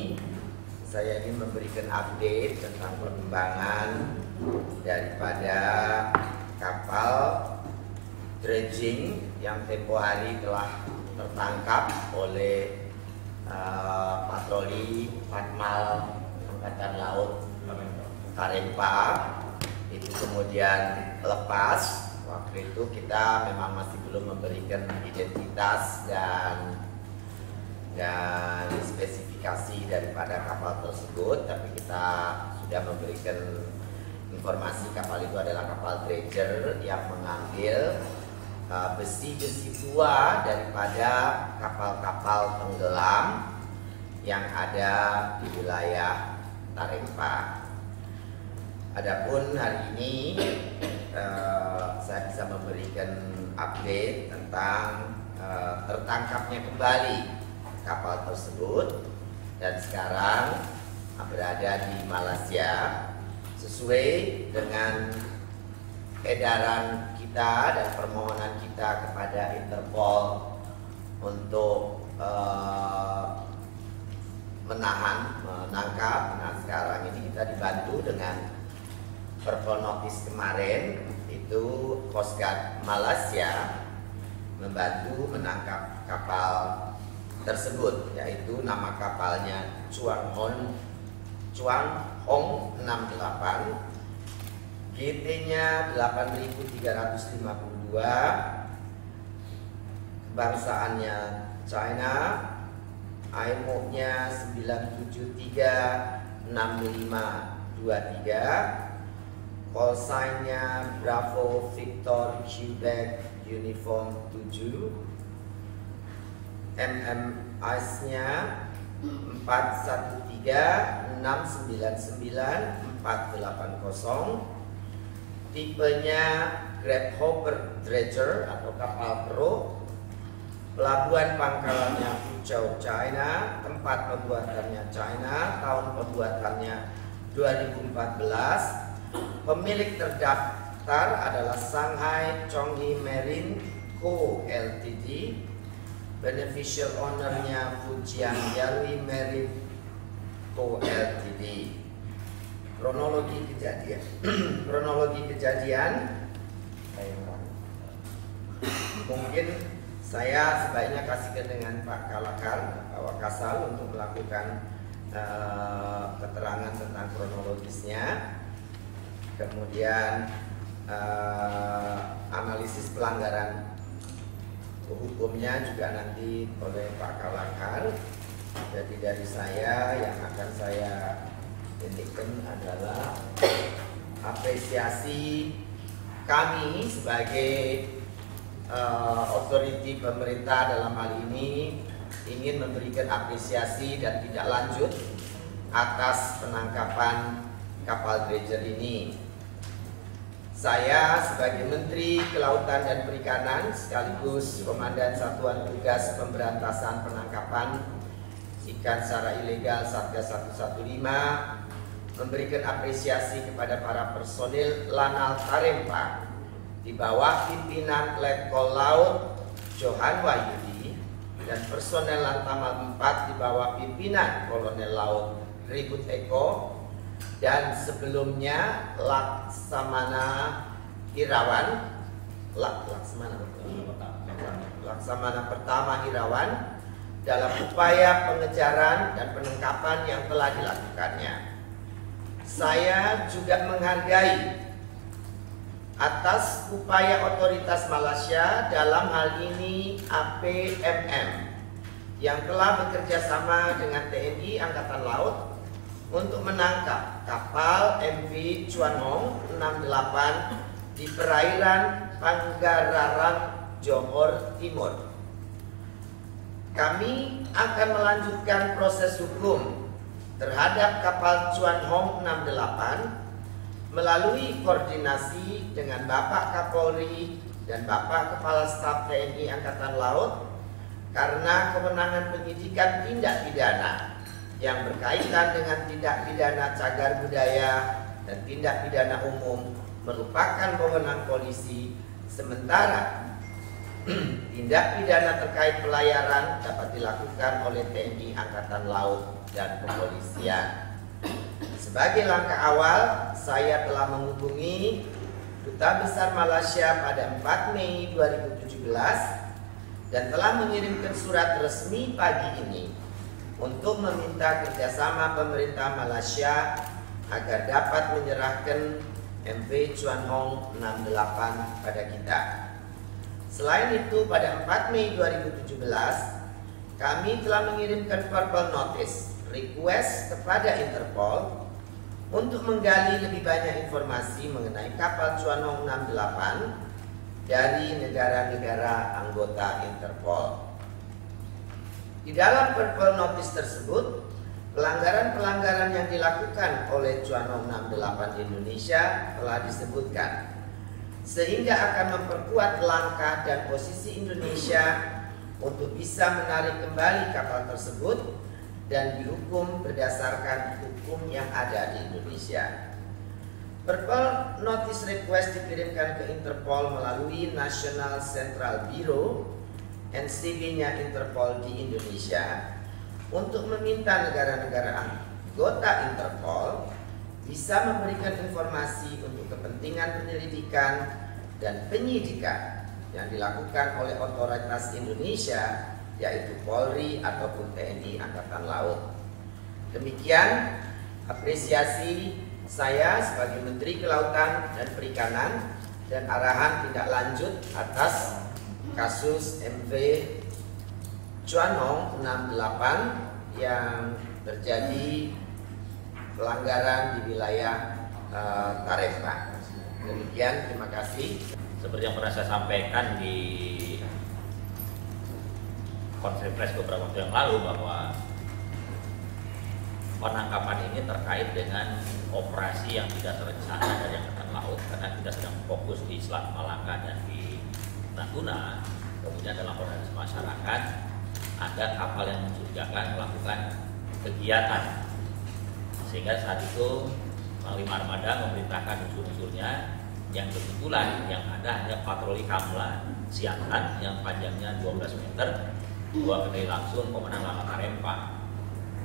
ini saya ingin memberikan update tentang perkembangan daripada kapal dredging yang tempo hari telah tertangkap oleh patroli Patmal Angkatan Laut Tarempa. Itu kemudian lepas. Waktu itu kita memang masih belum memberikan identitas dan spesifikasi daripada kapal tersebut, tapi kita sudah memberikan informasi kapal itu adalah kapal dredger yang mengambil besi-besi tua daripada kapal-kapal tenggelam yang ada di wilayah Tarempa. Adapun hari ini saya bisa memberikan update tentang tertangkapnya kembali kapal tersebut dan sekarang berada di Malaysia sesuai dengan edaran kita dan permohonan kita kepada Interpol untuk menangkap. Nah, sekarang ini kita dibantu dengan Purple Notice kemarin, itu Coast Guard Malaysia membantu menangkap kapal tersebut, yaitu nama kapalnya Chuan Hong 68, GT-nya 8.352, bangsaannya China, IMO-nya 9736523, call sign-nya Bravo Victor Quebec Uniform 7, MMIS-nya 413699-480, tipenya Grasshopper Dredger atau kapal pro, pelabuhan pangkalannya Fuzhou China, tempat pembuatannya China, tahun pembuatannya 2014, pemilik terdaftar adalah Shanghai Chongqing Marine Co Ltd, beneficial ownernya Fujian Yarwi Marine Co Ltd. Kronologi kejadian mungkin saya sebaiknya kasihkan dengan Pak Kalakar, Pak Wakasal untuk melakukan keterangan tentang kronologisnya. Kemudian analisis pelanggaran hukumnya juga nanti oleh Pak Kalakar. Jadi dari saya yang akan saya intikan adalah apresiasi kami sebagai otoriti pemerintah dalam hal ini ingin memberikan apresiasi dan tidak lanjut atas penangkapan kapal dredger ini. Saya sebagai Menteri Kelautan dan Perikanan sekaligus Komandan Satuan Tugas Pemberantasan Penangkapan Ikan secara Ilegal Satgas 115 memberikan apresiasi kepada para personil Lanal Tarempa di bawah pimpinan Letkol Laut Johan Wahyudi dan personel Lantamal 4 di bawah pimpinan Kolonel Laut Ribut Eko, dan sebelumnya Laksamana Pertama Irawan dalam upaya pengejaran dan penangkapan yang telah dilakukannya. Saya juga menghargai atas upaya otoritas Malaysia dalam hal ini APMM yang telah bekerja sama dengan TNI Angkatan Laut untuk menangkap kapal MV Chuan Hong 68 di perairan Panggararan, Johor Timur. Kami akan melanjutkan proses hukum terhadap kapal Chuan Hong 68 melalui koordinasi dengan Bapak Kapolri dan Bapak Kepala Staf TNI Angkatan Laut karena kewenangan penyidikan tindak pidana yang berkaitan dengan tindak pidana cagar budaya dan tindak pidana umum merupakan wewenang polisi, sementara Tindak pidana terkait pelayaran dapat dilakukan oleh TNI Angkatan Laut dan Kepolisian. Sebagai langkah awal, saya telah menghubungi Duta Besar Malaysia pada 4 Mei 2017 dan telah mengirimkan surat resmi pagi ini untuk meminta kerjasama pemerintah Malaysia agar dapat menyerahkan MV Chuan Hong 68 pada kita. Selain itu, pada 4 Mei 2017, kami telah mengirimkan verbal notice request kepada Interpol untuk menggali lebih banyak informasi mengenai kapal Chuan Hong 68 dari negara-negara anggota Interpol. Di dalam verbal notice tersebut, pelanggaran-pelanggaran yang dilakukan oleh Chuan Hong 68 di Indonesia telah disebutkan, sehingga akan memperkuat langkah dan posisi Indonesia untuk bisa menarik kembali kapal tersebut dan dihukum berdasarkan hukum yang ada di Indonesia. Verbal notice request dikirimkan ke Interpol melalui National Central Bureau NCB-nya Interpol di Indonesia untuk meminta negara-negara anggota Interpol bisa memberikan informasi untuk kepentingan penyelidikan dan penyidikan yang dilakukan oleh otoritas Indonesia, yaitu Polri ataupun TNI Angkatan Laut. Demikian apresiasi saya sebagai Menteri Kelautan dan Perikanan dan arahan tindak lanjut atas kasus MV Chuan Hong 68 yang terjadi pelanggaran di wilayah Tarempa. Demikian, terima kasih. Seperti yang pernah saya sampaikan di konferensi pers beberapa waktu yang lalu, bahwa penangkapan ini terkait dengan operasi yang tidak terencana dari Angkatan Laut, karena kita sedang fokus di Selat Malaka dan di Natuna. Kemudian dalam organisasi masyarakat ada kapal yang mencurigakan melakukan kegiatan, sehingga saat itu Panglima Armada memerintahkan unsur-unsurnya yang kebetulan yang ada hanya patroli Kamla Siantan yang panjangnya 12 meter, dua kedai langsung Komandan Lala Tarempa.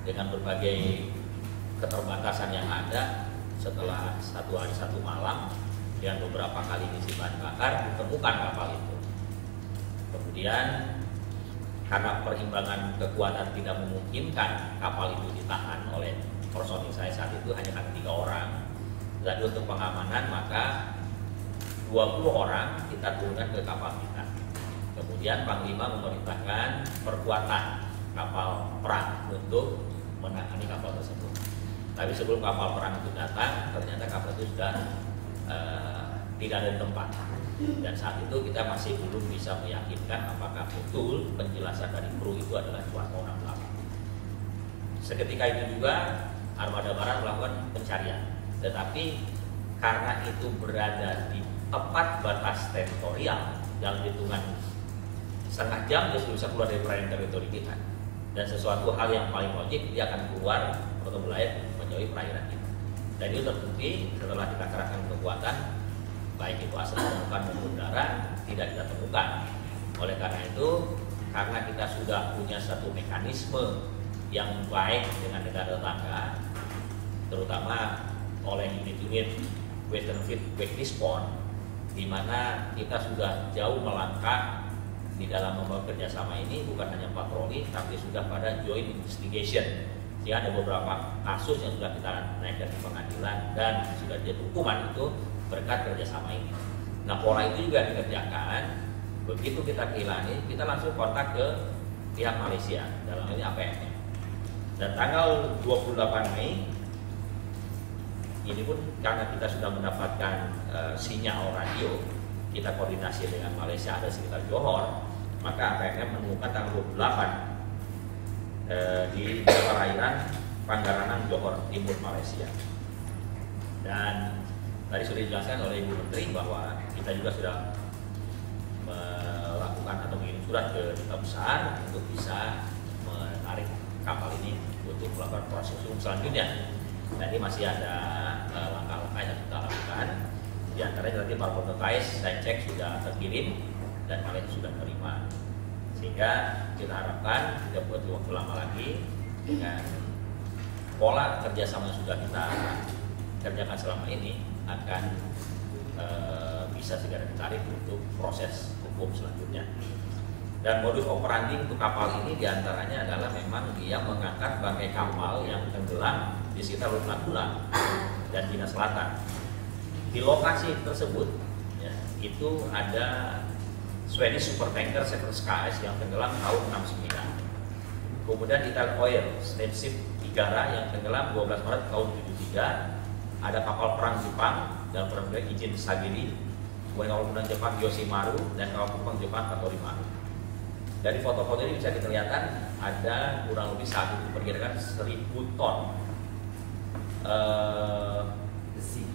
Dengan berbagai keterbatasan yang ada, setelah 1 hari 1 malam dan beberapa kali ngisi bahan bakar, ditemukan kapal itu. Kemudian karena perimbangan kekuatan tidak memungkinkan kapal itu ditahan oleh personil saya saat itu, hanya ada 3 orang. Jadi untuk pengamanan maka 20 orang kita turunkan ke kapal kita. Kemudian Panglima memerintahkan perkuatan kapal perang untuk menangani kapal tersebut. Tapi sebelum kapal perang itu datang, ternyata kapal itu sudah tidak ada di tempat. Dan saat itu kita masih belum bisa meyakinkan apakah betul penjelasan dari kru itu adalah Chuan Hong 68. Seketika itu juga Armada Barat melakukan pencarian, tetapi karena itu berada di tepat batas teritorial, dalam hitungan setengah jam dia sudah bisa keluar dari perairan teritori kita. Dan sesuatu hal yang paling logik, dia akan keluar atau melayang menjauhi perairan kita. Dan itu terbukti setelah kita kerahkan kekuatan, baik itu asal temukan maupun udara, tidak kita temukan. Oleh karena itu, karena kita sudah punya satu mekanisme yang baik dengan negara tetangga, terutama oleh unit-unit Western Fleet Quick Response, di mana kita sudah jauh melangkah di dalam membangun kerjasama ini, bukan hanya patroli, tapi sudah pada joint investigation. Ya, ada beberapa kasus yang sudah kita naikkan di pengadilan dan sudah jadi hukuman itu berkat kerjasama ini. Nah, pola itu juga dikerjakan. Begitu kita kehilangan, kita langsung kontak ke pihak Malaysia, dalam ini APM. Dan tanggal 28 Mei ini pun karena kita sudah mendapatkan sinyal radio, kita koordinasi dengan Malaysia ada sekitar Johor, maka APM menemukan tanggal 28 di perairan Panggaranan Johor Timur Malaysia. Dan tadi sudah dijelaskan oleh Ibu Menteri bahwa kita juga sudah melakukan atau mengirim surat ke Duta Besar untuk bisa menarik kapal ini untuk melakukan proses hukum selanjutnya. Dan ini masih ada langkah-langkah yang kita lakukan. Di antaranya nanti para prototipe saya cek sudah terkirim dan kalian sudah menerima, sehingga kita harapkan tidak butuh waktu lama lagi dengan pola kerjasama yang sudah kita kerjakan selama ini akan bisa segera ditarik untuk proses hukum selanjutnya. Dan modus operandi untuk kapal ini diantaranya adalah memang dia mengangkat bangkai kapal yang tenggelam di sekitar Teluk Natuna dan Cina Selatan. Di lokasi tersebut ya, itu ada Swedish supertanker Severus KS yang tenggelam tahun 69. Kemudian Italian Oil Steamship Igara yang tenggelam 12 Maret tahun 73. Ada kapal perang Jepang dan perang izin Sagiri, kemudian kapal perang Jepang Yoshimaru dan kapal perang Jepang Katorimaru. Dari foto-foto ini bisa kelihatan ada kurang lebih saat itu diperkirakan 1000 ton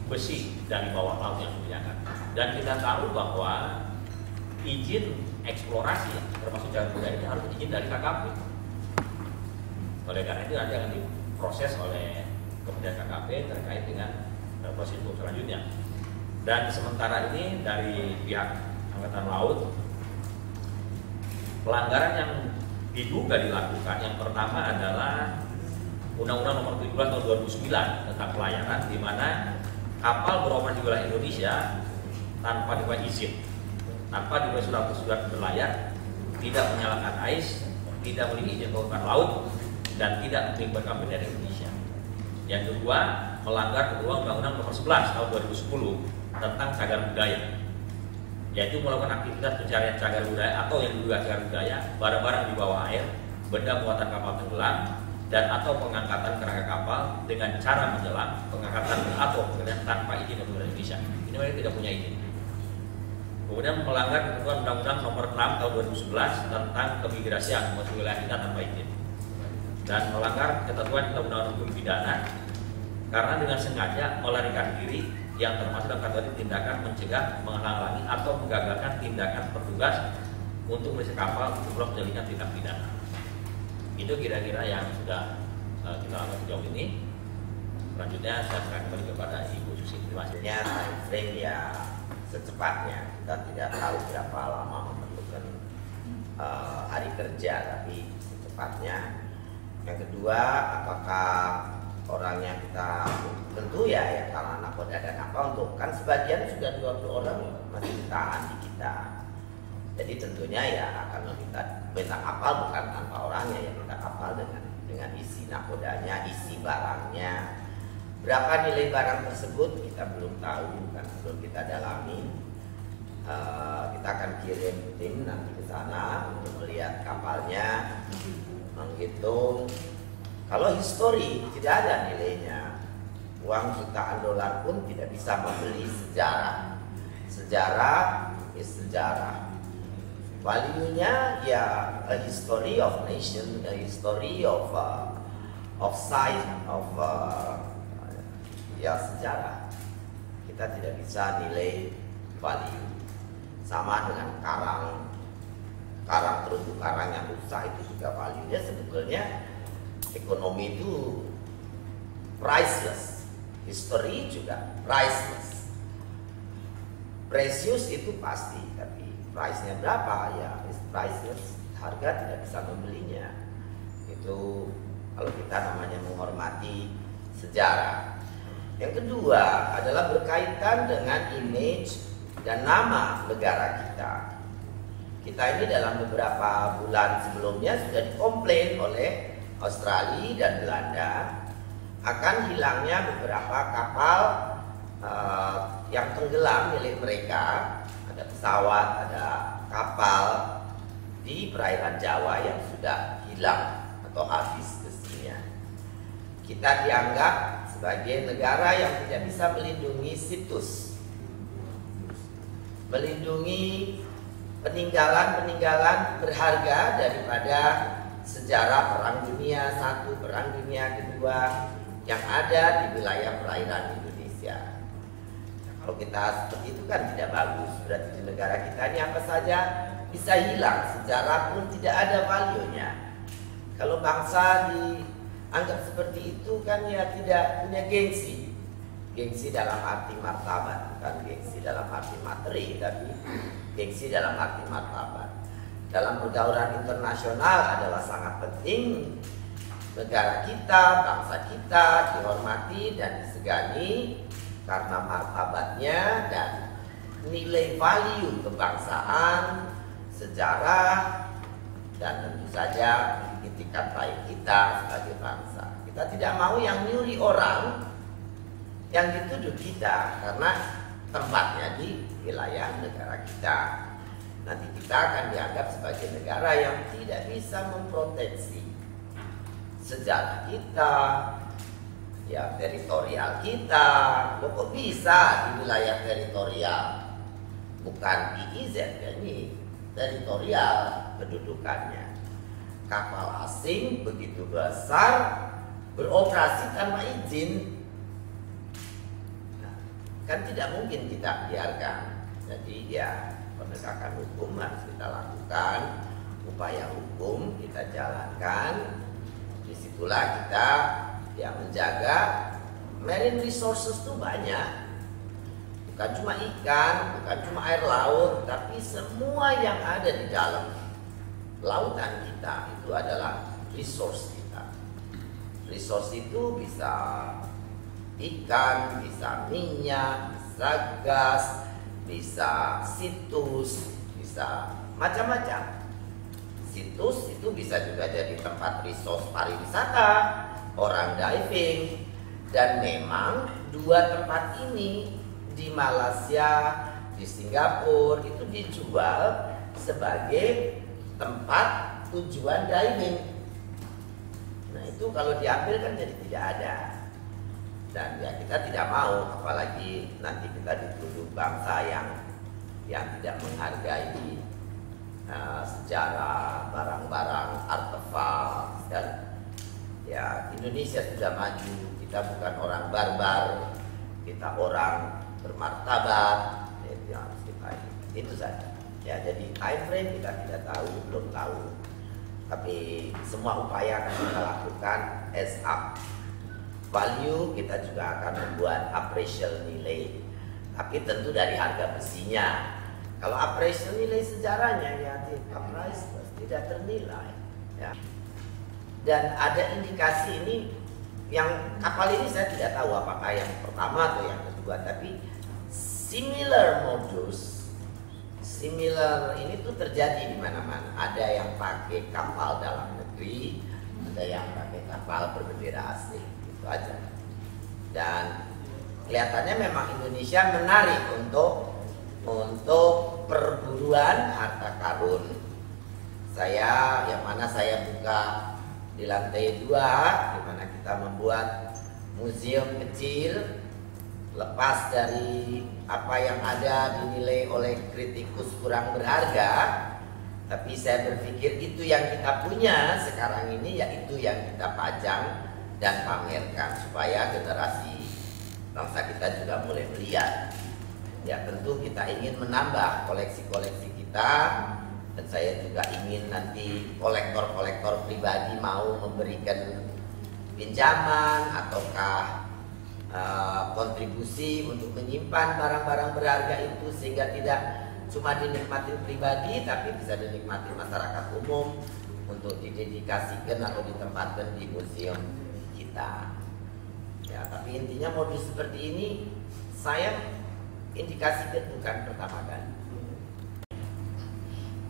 besi dari bawah laut yang digunakan. Dan kita tahu bahwa izin eksplorasi termasuk jalan budaya ini harus izin dari KKP. Oleh karena itu nanti akan diproses oleh Kementerian KKP terkait dengan proses hukum selanjutnya. Dan sementara ini dari pihak Angkatan Laut, pelanggaran yang diduga dilakukan yang pertama adalah Undang-Undang Nomor 17 Tahun 2009 tentang pelayaran, di mana kapal beroperasi di wilayah Indonesia tanpa diberi izin, tanpa diberi surat berlayar, tidak menyalakan AIS, tidak memiliki izin keluar laut, dan tidak memiliki BKP dari Indonesia. Yang kedua, melanggar ketentuan Undang-Undang Nomor 11 Tahun 2010 tentang cagar budaya, yaitu melakukan aktivitas pencarian cagar budaya atau yang diduga cagar budaya, barang-barang di bawah air, benda muatan kapal tenggelam, dan atau pengangkatan kerangka kapal dengan cara menyelam, pengangkatan atau penggunaan tanpa izin dari Indonesia. Ini mereka tidak punya izin. Kemudian melanggar ketentuan Undang-Undang Nomor 6 Tahun 2011 tentang keimigrasian masuk wilayah kita tanpa izin, dan melanggar ketentuan Undang-Undang Hukum Pidana karena dengan sengaja melarikan diri yang termasuk dalam kategori tindakan mencegah, menghalangi atau menggagalkan tindakan petugas untuk meriksa kapal sebelum menjalankan tindak pidana. Itu kira-kira yang sudah kita lakukan sejauh ini. Selanjutnya saya akan kembali kepada Ibu Susi. Terima kasih. Time frame ya secepatnya, kita tidak tahu berapa lama memerlukan hari kerja, tapi secepatnya. Yang kedua, apakah orangnya kita tentu ya karena nakoda dan apa untuk kan sebagian sudah 20 orang masih ditahan di kita. Jadi tentunya ya akan minta kapal bukan tanpa orangnya, ya minta kapal dengan isi nakodanya, isi barangnya. Berapa nilai barang tersebut kita belum tahu, kan belum kita dalami. Kita akan kirim tim nanti ke sana untuk melihat kapalnya, menghitung. Kalau histori tidak ada nilainya, uang jutaan dolar pun tidak bisa membeli sejarah. Sejarah is sejarah. Value-nya ya a history of nation, a history of size, of ya sejarah. Kita tidak bisa nilai value. Sama dengan karang terumbu karang yang rusak itu juga value-nya sebetulnya. Ekonomi itu priceless, history juga priceless. Precious itu pasti, tapi price-nya berapa ya is priceless. Harga tidak bisa membelinya. Itu kalau kita namanya menghormati sejarah. Yang kedua adalah berkaitan dengan image dan nama negara kita. Kita ini dalam beberapa bulan sebelumnya sudah dikomplain oleh Australia dan Belanda akan hilangnya beberapa kapal yang tenggelam milik mereka. Ada pesawat, ada kapal di perairan Jawa yang sudah hilang atau habis besinya. Kita dianggap sebagai negara yang tidak bisa melindungi situs, melindungi peninggalan-peninggalan berharga daripada sejarah Perang Dunia I, Perang Dunia II yang ada di wilayah perairan Indonesia. Nah, kalau kita seperti itu kan tidak bagus. Berarti di negara kita ini apa saja bisa hilang, sejarah pun tidak ada value-nya. Kalau bangsa dianggap seperti itu kan ya tidak punya gengsi. Gengsi dalam arti martabat, bukan gengsi dalam arti materi, tapi gengsi dalam arti martabat. Dalam pergaulan internasional adalah sangat penting negara kita, bangsa kita dihormati dan disegani karena martabatnya dan nilai value kebangsaan, sejarah, dan tentu saja itikat baik kita sebagai bangsa. Kita tidak mau yang nyuri orang yang dituduh kita karena tempatnya di wilayah negara kita. Nanti kita akan dianggap sebagai negara yang tidak bisa memproteksi sejarah kita, ya teritorial kita. Kok bisa di wilayah teritorial? Bukan IIZ, ini teritorial kedudukannya. Kapal asing begitu besar beroperasi tanpa izin. Nah, kan tidak mungkin kita biarkan. Jadi ya penegakan hukum harus kita lakukan, upaya hukum kita jalankan. Disitulah kita ya menjaga marine resources itu banyak. Bukan cuma ikan, bukan cuma air laut, tapi semua yang ada di dalam lautan kita itu adalah resource kita. Resource itu bisa ikan, bisa minyak, bisa gas, bisa situs, bisa macam-macam. Situs itu bisa juga jadi tempat resource pariwisata, orang diving, dan memang dua tempat ini di Malaysia, di Singapura itu dijual sebagai tempat tujuan diving. Nah itu kalau diambil kan jadi tidak ada. Dan ya kita tidak mau, apalagi nanti kita dituduh bangsa yang tidak menghargai sejarah, barang-barang, artefak. Dan ya Indonesia sudah maju, kita bukan orang barbar, kita orang bermartabat. Itu yang harus kita itu saja. Ya jadi time frame kita tidak tahu, belum tahu. Tapi semua upaya akan kita lakukan as up. Value kita juga akan membuat appraisal nilai, tapi tentu dari harga besinya. Kalau appraisal nilai sejarahnya ya tidak ternilai. Ya. Dan ada indikasi ini, yang kapal ini saya tidak tahu apakah yang pertama atau yang kedua, tapi similar modus, similar ini tuh terjadi di mana-mana. Ada yang pakai kapal dalam negeri, ada yang pakai kapal berbendera asing. Itu aja. Dan kelihatannya memang Indonesia menarik untuk perburuan harta karun. Yang mana saya buka di lantai 2, di mana kita membuat museum kecil lepas dari apa yang ada dinilai oleh kritikus kurang berharga. Tapi saya berpikir itu yang kita punya sekarang ini, yaitu yang kita pajang dan pamerkan supaya generasi bangsa kita juga mulai melihat. Ya tentu kita ingin menambah koleksi-koleksi kita, dan saya juga ingin nanti kolektor-kolektor pribadi mau memberikan pinjaman ataukah kontribusi untuk menyimpan barang-barang berharga itu, sehingga tidak cuma dinikmati pribadi tapi bisa dinikmati masyarakat umum untuk didedikasikan atau ditempatkan di museum kita. Ya, tapi intinya modus seperti ini saya indikasikan bukan pertama kali.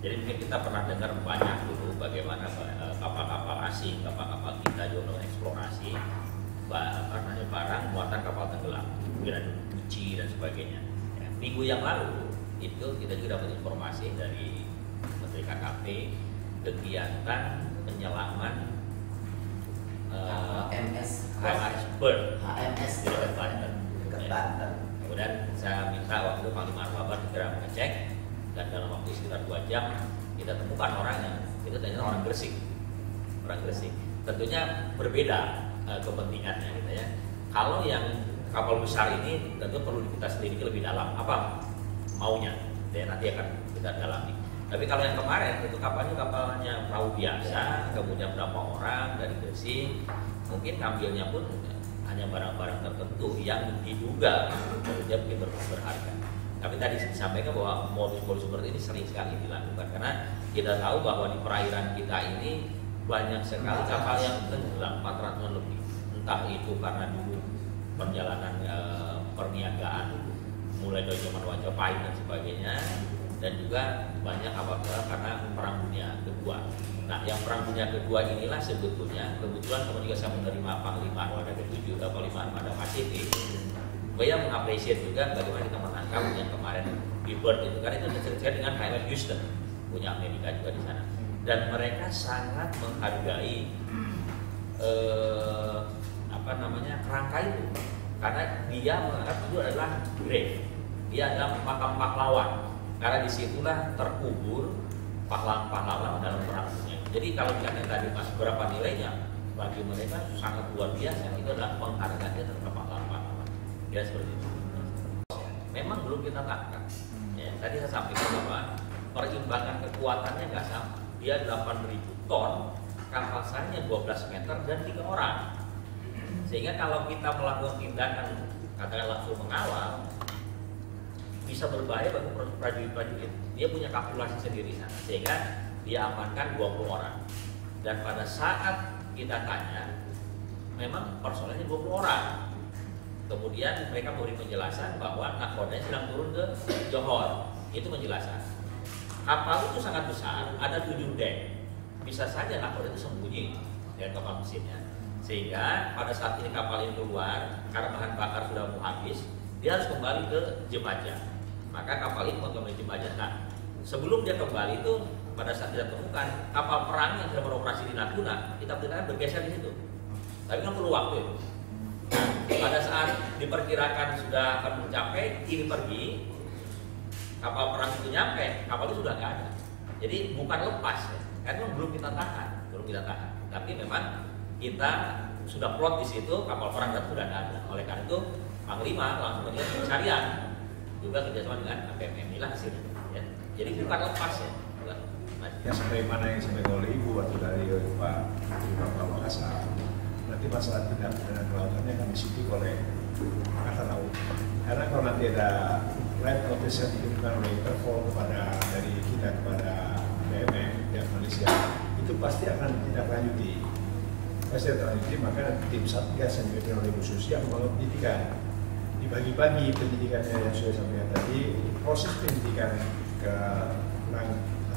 Jadi mungkin kita pernah dengar banyak dulu bagaimana kapal-kapal asing, kapal-kapal kita juga melakukan eksplorasi karena barang muatan kapal tenggelam, mungkin ada uji dan sebagainya. Ya, minggu yang lalu itu kita juga dapat informasi dari Menteri KKP kegiatan penyelaman HMS Bird di Banten. Kemudian saya minta waktu itu Panglima Armada segera mengecek, dan dalam waktu sekitar 2 jam kita temukan orangnya. Itu ternyata orang Gresik. Tentunya berbeda kepentingannya gitu ya. Kalau yang kapal besar ini tentu perlu kita selidiki lebih dalam apa maunya, dan nanti akan kita dalami. Tapi kalau yang kemarin itu kapalnya perahu biasa, kemudian berapa orang dari Gresik, mungkin ngambilnya pun hanya barang-barang tertentu yang diduga dia mungkin berharga. Tapi tadi disampaikan bahwa modus-modus seperti ini sering sekali dilakukan karena kita tahu bahwa di perairan kita ini banyak sekali kapal yang tenggelam 400-an lebih. Entah itu karena dulu perjalanan perniagaan mulai dari zaman Majapahit dan sebagainya, dan juga banyak kapal karena Perang Dunia Kedua. Nah, yang Perang Dunia Kedua inilah sebetulnya kebetulan juga saya menerima Panglima Armada ke-7 Panglima Armada Pasifik. Saya mengapresiasi juga bagaimana kita menangkap yang kemarin di Bird itu, karena itu terkait dengan HMS Houston punya Amerika juga di sana, dan mereka sangat menghargai kerangka itu karena dia menganggap itu adalah grave, dia adalah makam pahlawan karena disitulah terkubur pahlawan-pahlawan dalam perang dunia. Jadi kalau misalnya tadi Mas berapa nilainya bagi mereka sangat luar biasa, itu adalah penghargaan terhadap pahlawan-pahlawan. Ya seperti itu. Memang belum kita tangkap. Ya, tadi saya sampaikan bahwa perimbangan kekuatannya nggak sama. Dia 8.000 ton, kapal saya 12 meter dan 3 orang. Sehingga kalau kita melakukan tindakan katakan langsung mengawal, bisa berbahaya bagi prajurit-prajurit. Dia punya kalkulasi sendiri sana, sehingga dia amankan 20 orang. Dan pada saat kita tanya, memang personelnya 20 orang. Kemudian mereka memberi penjelasan bahwa nakodanya sedang turun ke Johor. Itu penjelasan. Kapal itu sangat besar, ada 7 dek. Bisa saja nakoda itu sembunyi dari kapal mesinnya. Sehingga pada saat ini kapal ini keluar, karena bahan bakar sudah mau habis, dia harus kembali ke Jemaja. Maka kapal ini mau kembali ke Jemaja. Nah, sebelum dia kembali itu, pada saat kita temukan kapal perang yang sedang beroperasi di Natuna, kita perkirakan bergeser di situ. Tapi kan perlu waktu itu. Pada saat diperkirakan sudah akan mencapai, ini pergi, kapal perang itu nyampe, kapal itu sudah nggak ada. Jadi bukan lepas ya, karena belum kita tahan. Tapi memang kita sudah plot di situ, kapal perang itu sudah ada. Oleh karena itu Panglima langsung melakukan pencarian, juga kerjasama dengan APMM inilah hasilnya. Ya. Jadi bukan lepas ya. Ya sebagaimana yang disampaikan oleh Ibu atau dari Pak Wakasa, nanti masalah tindak pidana kelautannya akan disidik oleh Angkatan Laut. Karena kalau nanti ada right notice yang dikirimkan oleh Interpol kepada dari kita kepada BMM dan Malaysia, itu pasti akan ditindaklanjuti. Maka tim Satgas yang dipimpin oleh Bu Susi akan melakukan penyidikan. Dibagi-bagi penyidikannya yang sudah sampaikan tadi, proses penyidikan ke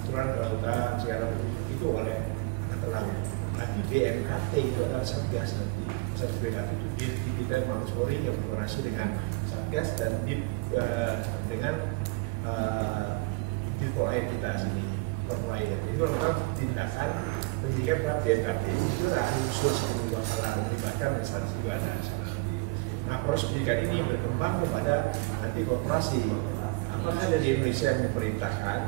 aturan kelautan segala itu oleh Angkatan Laut. Nanti BMKT itu adalah Satgas nanti. Satgas BMKT itu di bidang Mabes Polri yang berkoordinasi dengan Satgas dan dengan di air kita sini permulaan. Itu adalah tindakan penyidikan pada BMKT itu adalah khusus untuk masalah melibatkan instansi badan. Nah, proses penyidikan ini berkembang kepada nanti korporasi. Apakah dari Indonesia yang memerintahkan,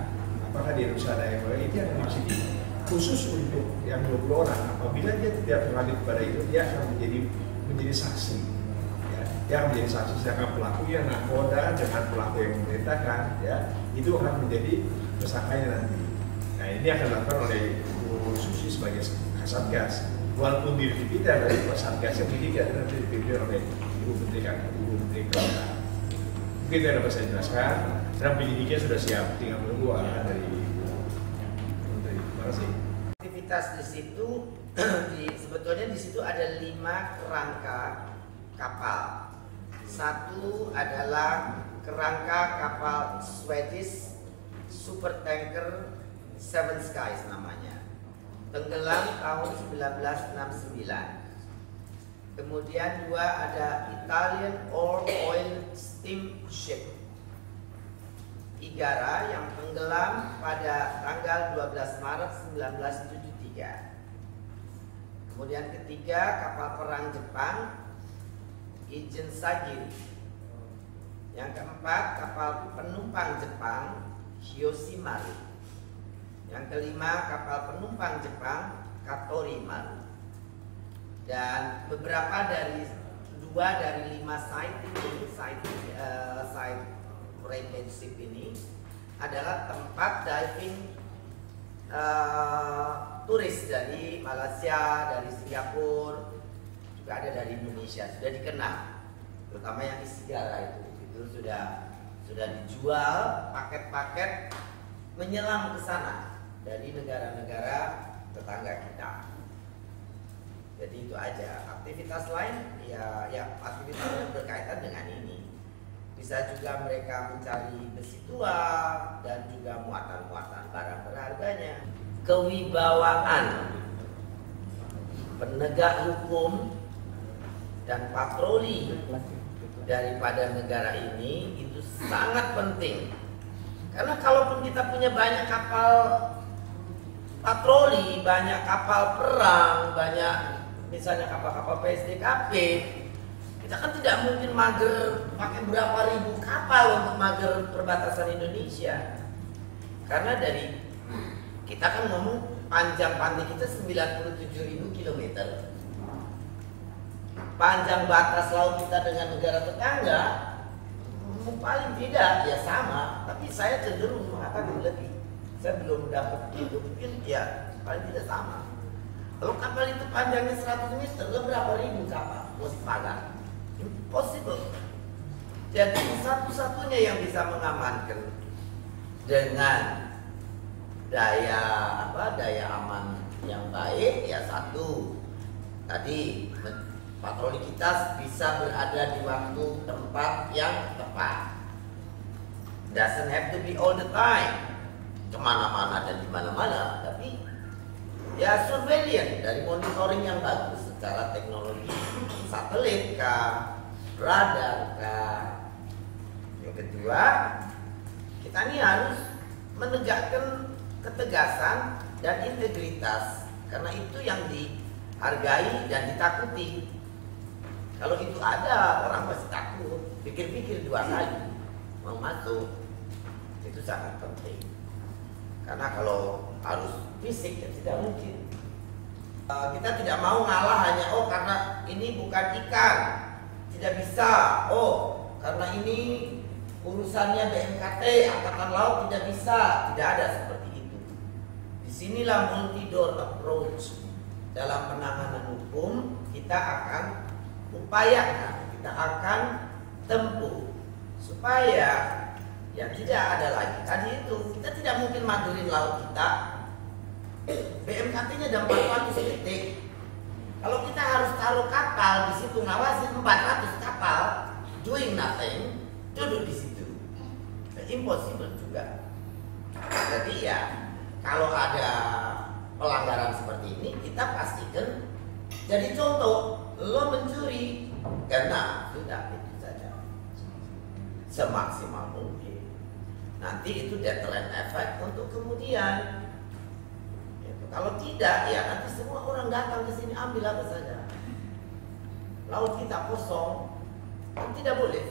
apakah di Indonesia ada yang lain, itu yang disidik khusus untuk yang 20 orang. Apabila dia tidak terlibat pada itu, dia akan menjadi saksi. Ya, dia akan menjadi saksi, sedangkan pelakunya nakoda dengan pelaku yang memerintahkan, ya, itu akan menjadi tersangkanya nanti. Nah, ini akan dilakukan oleh Bu Susi sebagai Satgas. Walaupun diri kita dari Satgas yang ini tidak nanti dipimpin oleh Ibu Menteri Kelautan. Mungkin tidak dapat saya jelaskan. Dan penyidiknya sudah siap, tinggal menunggu arahan dari Menteri. Terima kasih. Aktivitas di situ, sebetulnya di situ ada 5 kerangka kapal. Satu adalah kerangka kapal Swedish supertanker Seven Skies namanya, tenggelam tahun 1969. Kemudian 2 ada Italian Oil Steamship Igara yang tenggelam pada tanggal 12 Maret 1973. Kemudian ketiga kapal perang Jepang Ijen Sagiri. Yang keempat kapal penumpang Jepang Hiyoshi Maru. Yang kelima kapal penumpang Jepang Katori Maru. Dan beberapa dari 2 dari 5 site ini, site ship ini adalah tempat diving turis dari Malaysia, dari Singapura, juga ada dari Indonesia, sudah dikenal, terutama yang Isigara itu sudah sudah dijual paket-paket menyelam ke sana dari negara-negara tetangga kita. Jadi itu aja. Aktivitas lain ya aktivitas yang berkaitan dengan ini. Bisa juga mereka mencari besi tua dan juga muatan-muatan barang berharganya. Kewibawaan penegak hukum dan patroli daripada negara ini itu sangat penting. Karena kalaupun kita punya banyak kapal patroli, banyak kapal perang, banyak misalnya kapal-kapal PSDKP, kita kan tidak mungkin mager pakai berapa ribu kapal untuk mager perbatasan Indonesia. Karena dari kita kan ngomong panjang pantai kita 97.000 km. Panjang batas laut kita dengan negara tetangga paling tidak ya sama, tapi saya cenderung mengatakan lebih. Saya belum dapat itu, mungkin ya paling tidak sama. Kalau kapal itu panjangnya 100 meter, berapa ribu kapal mesti pagar? Impossible. Jadi satu-satunya yang bisa mengamankan dengan daya aman yang baik ya satu tadi, patroli kita bisa berada di waktu tempat yang tepat. Doesn't have to be all the time kemana-mana dan di mana-mana, tapi ya surveillance dari monitoring yang bagus secara teknologi satelit kah, radar kah. Yang kedua, kita ini harus menegakkan ketegasan dan integritas, karena itu yang dihargai dan ditakuti. Kalau itu ada, orang pasti takut, pikir-pikir dua kali mau masuk. Itu sangat penting. Karena kalau harus fisik ya tidak mungkin. Kita tidak mau ngalah hanya karena ini bukan ikan, tidak bisa. Karena ini urusannya BMKT, Angkatan Laut tidak bisa. Tidak ada seperti itu. Disinilah multi-door approach dalam penanganan hukum. Kita akan upayakan, kita akan tempuh supaya ya tidak ada lagi. Tadi itu kita tidak mungkin magerin laut kita. BMKT-nya ada 400 titik. Kalau kita harus taruh kapal di situ ngawasin 400 kapal doing nothing, duduk di situ, impossible juga. Jadi ya kalau ada pelanggaran seperti ini kita pastikan. Jadi contoh, lo mencuri karena sudah itu saja semaksimal mungkin. Nanti itu deterrent effect untuk kemudian. Kalau tidak ya nanti semua orang datang ke sini ambil apa saja. Laut kita kosong, kan tidak boleh.